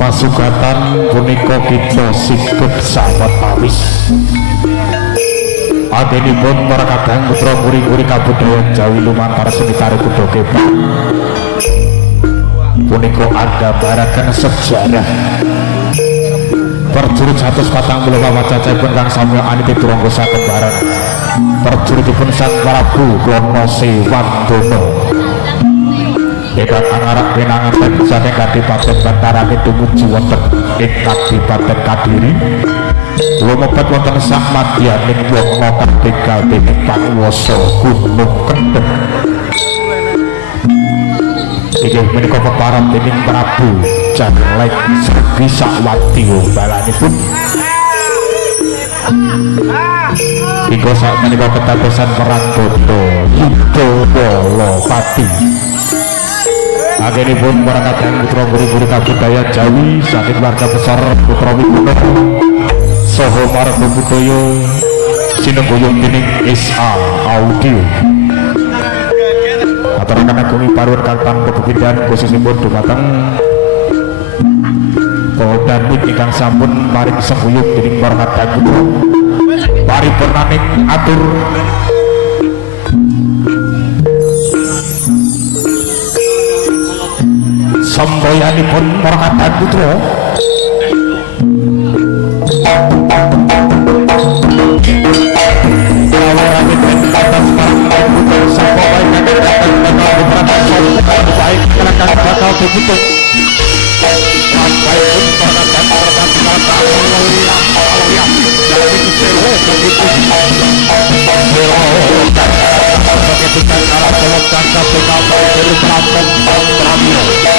pasugatan punika kita sikep sahabat awis adenipun para kadang putra muri-muri kabudayan Jawi lumantar seni tari kuda kepang punika anggambaraken sejarah perjurit 140 wawacacipun kang samya aniti turangga sakembaran perjuritipun Sang Prabu Krana Sewandana ingkang angarak pinanganten saking Kadipaten Bantarane dumugi wonten ing Kadipaten Kadiri lumebet wonten samadyaning wong kang tinggal dening panguwasa Gunung Kendheng inggih menika peparan dening Prabu Janglek Sergi Sakwati balanipun ingkang sak menika ketadosan perang Bondo Yuda Balapati agenipun para kadang putra guru-guru kabudayan Jawi saking warga besar Putra Wibowo saha marga budaya sinengguyung dening SA Audio aturaken agunging paruwun kang pepindhan khususipun dumateng Poldandik ingkang sampun paring sengguyung dening para kadang putra paripurnaning atur samboyanipun para kadang putra